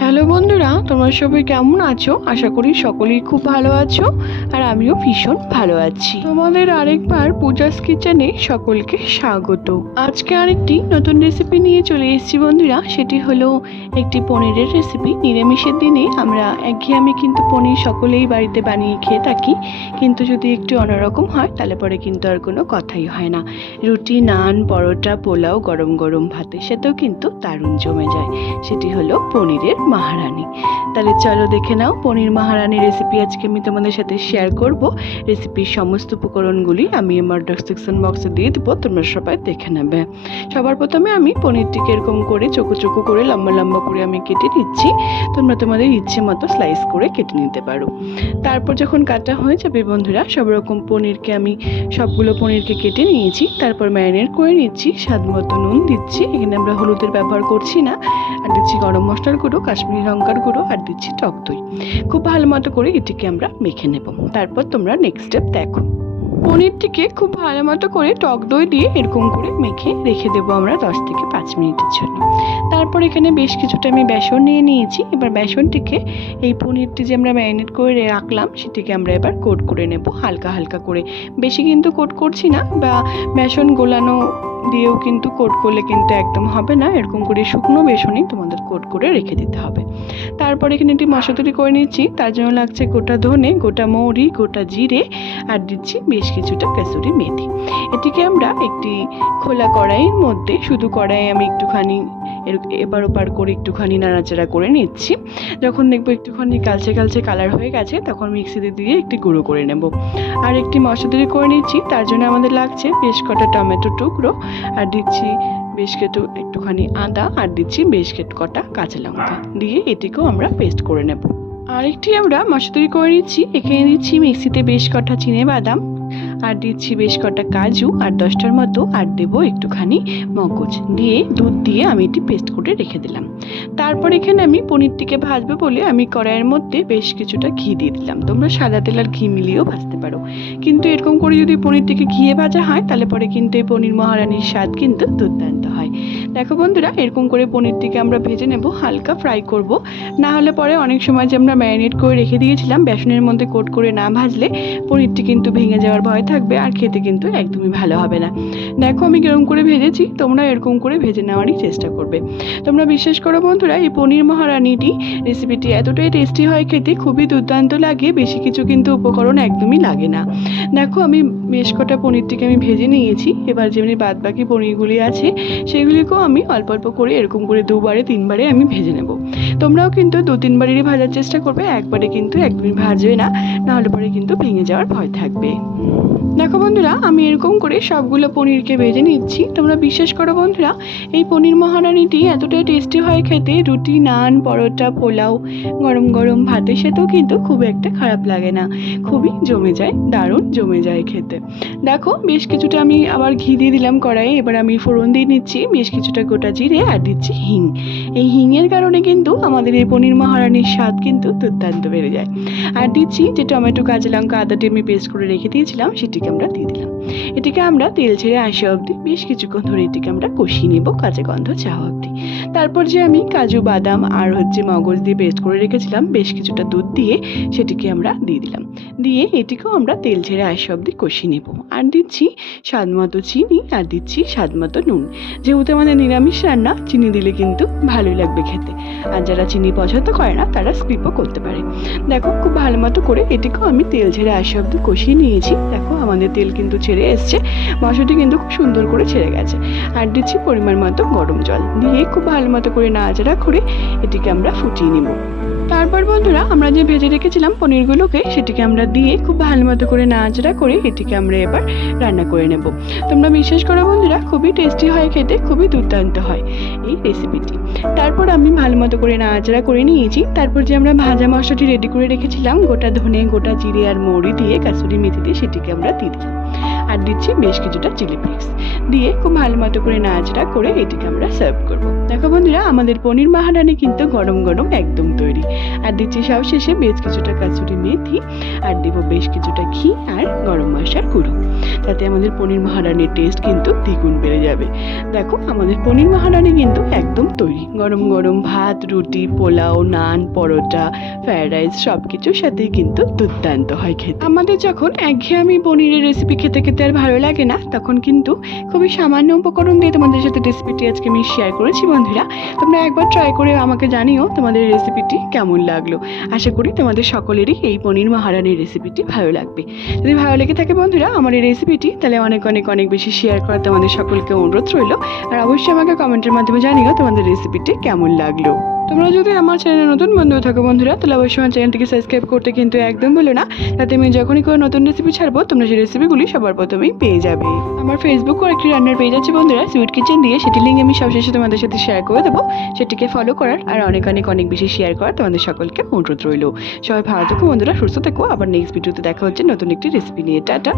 Hello বন্ধুরা, তোমরা সবাই কেমন আছো? আশা করি সকলেই খুব ভালো আছো আর আমিও ভীষণ ভালো আছি। তোমাদের আরেকবার পূজাস কিচেনে সকলকে স্বাগত। আজকে আরেকটি নতুন রেসিপি নিয়ে চলে এসেছি বন্ধুরা, সেটি হলো একটি পনিরের রেসিপি নিরামিষের দিনে আমরা একঘেয়েমি কিন্তু পনির সকলেই বাড়িতে বানিয়ে খেয়ে থাকি, কিন্তু যদি একটু অন্যরকম হয়, তাহলে পরে কিন্তু আর কোনো কথাই হয় না। রুটি, নান, পরোটা, পোলাও, গরম গরম ভাতে, সেটাও কিন্তু দারুণ জমে যায়। সেটি হলো পনিরের মাহারানি। তাহলে চলো দেখে নাও পনির মাহারানি রেসিপি আজকে আমি তোমাদের সাথে শেয়ার করব। রেসিপির সমস্ত উপকরণগুলি আমি আমার ডেসক্রিপশন বক্সে দিয়ে দেবো, তোমরা সবাই দেখে নেবে। সবার প্রথমে আমি পনিরটিকে এরকম করে চোখো চোখো করে, লম্বা লম্বা করে আমি কেটে নিচ্ছি। তোমরা তোমাদের ইচ্ছে মতো স্লাইস করে কেটে নিতে পারো। তারপর যখন কাটা হয়ে যাবে বন্ধুরা, সব রকম পনিরকে আমি, সবগুলো পনিরকে কেটে নিয়েছি। তারপর ম্যারিনেট করে নিচ্ছি, স্বাদ মতো নুন দিচ্ছি। এখানে আমরা হলুদের ব্যবহার করছি না। আর দিচ্ছি গরম মশলার গুঁড়ো কাশ্মীরি লঙ্কার গুঁড়ো আর দিচ্ছি টক দই। খুব ভালো মতো করে এটিকে আমরা মেখে নেব। তারপর তোমরা নেক্সট স্টেপ দেখো। পনিরটিকে খুব ভালো মতো করে টক দই দিয়ে এরকম করে মেখে রেখে দেবো আমরা দশ থেকে পাঁচ মিনিটের জন্য। তারপর এখানে বেশ কিছুটা আমি বেসন নিয়ে নিয়েছি। এবার বেসনটিকে এই পনিরটি যে আমরা ম্যারিনেট করে রাখলাম, সেটিকে আমরা এবার কোট করে নেব। হালকা হালকা করে। বেশি কিন্তু কোট করছি না বা বেসন গোলানো দিয়েও কিন্তু কোট করলে কিন্তু একদম হবে না। এরকম করে শুকনো বেসনই তোমাদের কোট করে রেখে দিতে হবে। তারপর এখানে একটি মশলা তৈরি করে নিচ্ছি। তার জন্য লাগছে গোটা ধনে, গোটা মৌরি, গোটা জিরে আর দিচ্ছি বেশ কিছুটা কাসুরি মেথি। এটিকে আমরা একটি খোলা কড়াইয়ের মধ্যে, শুধু কড়াইয়ে আমি একটুখানি এপার ওপার করে একটুখানি নাড়াচাড়া করে নিচ্ছি। যখন দেখব একটুখানি কালচে কালচে কালার হয়ে গেছে, তখন মিক্সিতে দিয়ে একটি গুঁড়ো করে নেব। আর একটি মশলা তৈরি করে নিচ্ছি। তার জন্য আমাদের লাগছে বেশ কটা টমেটো টুকরো। আর দিচ্ছি বেশ কিছু একটুখানি আদা, আর দিচ্ছি বেশ কেট কটা কাঁচা লঙ্কা। দিয়ে এটিকেও আমরা পেস্ট করে নেব। আরেকটি আমরা মশলা তৈরি করে নিচ্ছি। এখানে দিচ্ছি মিক্সিতে বেশ কটা চিনে বাদাম। আর দিচ্ছি বেশ কটা কাজু আর দশটার মতো আর দেব একটুখানি মগজ। দিয়ে দুধ দিয়ে আমি এটি পেস্ট করে রেখে দিলাম। তারপর এখানে আমি পনিরটিকে ভাজবো বলে আমি কড়াইয়ের মধ্যে বেশ কিছুটা ঘি দিয়ে দিলাম। তোমরা সাদা তেল আর ঘি মিলিয়েও ভাজতে পারো। কিন্তু এরকম করে যদি পনিরটিকে ঘিয়ে ভাজা হয়, তাহলে পরে কিন্তু এই পনির মহারানির স্বাদ কিন্তু দুর্দান্ত হয়। দেখো বন্ধুরা, এরকম করে পনিরটিকে আমরা ভেজে নেব, হালকা ফ্রাই করব। না হলে পরে অনেক সময় যে আমরা ম্যারিনেট করে রেখে দিয়েছিলাম, বেসনের মধ্যে কোট করে না ভাজলে পনিরটি কিন্তু ভেঙে যাওয়ার ভয় থাকবে আর খেতে কিন্তু একদমই ভালো হবে না। দেখো আমি কীরকম করে ভেজেছি, তোমরা এরকম করে ভেজে নেওয়ারই চেষ্টা করবে। তোমরা বিশ্বাস করো বন্ধুরা, এই পনির মহারানিটি রেসিপিটি এতটাই টেস্টি হয় খেতে, খুবই দুর্দান্ত লাগে, বেশি কিছু কিন্তু উপকরণ একদমই লাগে না। দেখো আমি বেশ কটা পনিরটিকে আমি ভেজে নিয়েছি, এবার যেমনি বাদ বাকি পনিরগুলি আছে, সেগুলিকেও আমি অল্প অল্প করে এরকম করে দুবারে, তিনবারে আমি ভেজে নেব। তোমরাও কিন্তু দু, তিনবারেরই ভাজার চেষ্টা করবে, একবারে কিন্তু একদিন ভাজবে না, নাহলে পরে কিন্তু ভেঙে যাওয়ার ভয় থাকবে। আমি এরকম করে সবগুলো পনিরকে ভেজে নিচ্ছি। তোমরা বিশ্বাস করো বন্ধুরা, এই পনির মহারানিটি এতটাই টেস্টি হয় খেতে, রুটি, নান, পরোটা, পোলাও, গরম গরম ভাতের সাথেও কিন্তু খুব একটা খারাপ লাগে না। খুবই জমে যায়, দারুণ জমে যায় খেতে। দেখো, বেশ কিছুটা আমি আবার ঘি দিয়ে দিলাম কড়াইয়ে, এবার আমি ফোড়ন দিয়ে নিচ্ছি, বেশ কিছুটা গোটা জিরে আর দিচ্ছি হিং। এই হিংয়ের কারণে কিন্তু আমাদের এই পনির মহারানির স্বাদ কিন্তু দুর্দান্ত বেড়ে যায়। আর দিচ্ছি যে টমেটো, কাঁচা লঙ্কা আদাটি আমি পেস্ট করে রেখে দিয়েছিলাম, সেটিকে আমরা দিয়ে দিলাম। এটিকে আমরা তেল ছেড়ে আসা অবধি বেশ কিছুক্ষণ ধরে এটিকে আমরা কষিয়ে নেব কাঁচা গন্ধ চাওয়া অবধি। তারপর যে আমি কাজু, বাদাম আর হচ্ছে মগজ দিয়ে পেস্ট করে রেখেছিলাম, বেশ কিছুটা দুধ দিয়ে সেটিকে আমরা দিয়ে দিলাম। দিয়ে এটিকেও আমরা তেল ছেড়ে আসা অবধি কষিয়ে নেব। আর দিচ্ছি স্বাদ মতো চিনি আর দিচ্ছি স্বাদ মতো নুন। যেহেতু আমাদের নিরামিষ রান্না, চিনি দিলে কিন্তু ভালোই লাগবে খেতে। আর যারা চিনি পছন্দ করে না, তারা স্কিপও করতে পারে। দেখো, খুব ভালো মতো করে এটিকেও আমি তেল ছেড়ে আসা অবধি কষিয়ে নিয়েছি। দেখো, আমাদের তেল কিন্তু ছেড়ে এসছে। মশলাটি কিন্তু খুব সুন্দর করে ছেড়ে গেছে। আর দিচ্ছি পরিমাণ মতো গরম জল। দিয়ে খুব ভালো মতো করে নাড়াচাড়া করে এটিকে আমরা ফুটিয়ে নেব। তারপর বন্ধুরা, আমরা যে ভেজে রেখেছিলাম পনিরগুলোকে, সেটিকে আমরা দিয়ে খুব ভালো মতো করে নাড়াচাড়া করে এটিকে আমরা এবার রান্না করে নেব। তোমরা বিশ্বাস করো বন্ধুরা, খুবই টেস্টি হয় খেতে, খুবই দুর্দান্ত হয় এই রেসিপিটি তারপর আমি ভালো মতো করে নাড়াচাড়া করে নিয়েছি। তারপর যে আমরা ভাজা মশলাটি রেডি করে রেখেছিলাম, গোটা ধনে, গোটা জিরে আর মৌরি দিয়ে কাসুরি মেথি দিয়ে সেটিকে আমরা দিয়ে দিলাম। আর দিচ্ছি বেশ কিছুটা চিলি ফ্লেক্স। দিয়ে খুব ভালো মতো করে নাচটা করে এটিকে আমরা সার্ভ করব। দেখো বন্ধুরা, আমাদের পনির মাহারানি কিন্তু গরম গরম একদম তৈরি। দিচ্ছি সব শেষে বেশ কিছুটা কাসুরি মেথি আর দেবো বেশ কিছুটা ঘি আর গরম মশলার গুঁড়ো। তাতে আমাদের পনির মহারানির টেস্ট কিন্তু দ্বিগুণ বেড়ে যাবে। দেখো, আমাদের পনির মহারানি কিন্তু একদম তৈরি। গরম গরম ভাত, রুটি, পোলাও, নান, পরোটা ফ্রায়েড রাইস সব কিছুর সাথেই কিন্তু দুর্দান্ত হয় খেতে। আমাদের যখন একঘেয়েমি পনিরের রেসিপি খেতে খেতে আর ভালো লাগে না, তখন কিন্তু খুবই সামান্য উপকরণ দিয়ে তোমাদের সাথে রেসিপিটি আজকে আমি শেয়ার করেছি, বন্ধুরা। তোমরা একবার ট্রাই করে আমাকে জানিও তোমাদের রেসিপিটি কেমন লাগল। আশা করি তোমাদের সকলেরই এই পনির মহারানির রেসিপিটি ভালো লাগবে। যদি ভালো লেগে থাকে বন্ধুরা, আমার এই রেসিপিটি তাহলে অনেক অনেক অনেক বেশি শেয়ার করা তোমাদের সকলকে অনুরোধ রইল। আর অবশ্যই আমাকে কমেন্টের মাধ্যমে জানিও তোমাদের রেসিপিটি কেমন লাগল। তোমরা যদি আমার চ্যানেলে নতুন বন্ধু থাকো বন্ধুরা, তাহলে অবশ্যই আমার চ্যানেলটিকে সাবস্ক্রাইব করতে কিন্তু একদম বলো না। তাতে আমি যখনই কোনো নতুন রেসিপি ছাড়বো, তোমরা সেই রেসিপিগুলি সবার প্রথমেই পেয়ে যাবে। আমার ফেসবুক একটি রান্নার পেজ আছে বন্ধুরা সুইট কিচেন দিয়ে সেটি লিঙ্ক আমি সবশেষে তোমাদের সাথে শেয়ার করে দেবো। সেটিকে ফলো করার আর অনেক অনেক অনেক বেশি শেয়ার করার তোমাদের সকলকে অনুরোধ রইল। সবাই ভালো থেকো বন্ধুরা, সুস্থ থেকো। আবার নেক্সট ভিডিওতে দেখা হচ্ছে নতুন একটি রেসিপি নিয়ে। টাটা!